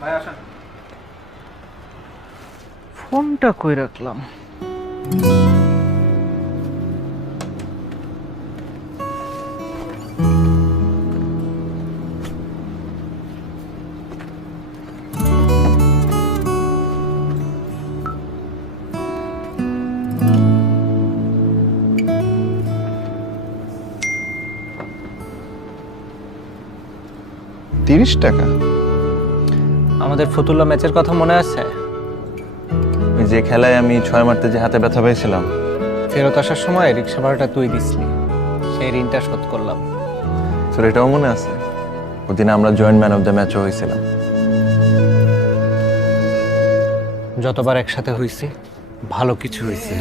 ভাই আসেন। ফোনটা কই রাখলাম? ৳30? আমাদের ফতুল্লা ম্যাচের কথা মনে আছে? ওই যে খেলায় আমি 6 মারতে যে হাতে ব্যথা পেয়েছিলাম। ফেরত আসার সময় রিক্সা ভাড়াটা তুই দিসলি, সেই ঋণটা শোধ করলাম। তোর এটাও মনে আছে? ওদিন আমরা জয়েন্ট ম্যান অফ দ্য ম্যাচও হয়েছিলাম। যতবার একসাথে হইছি ভালো কিছু হয়েছে।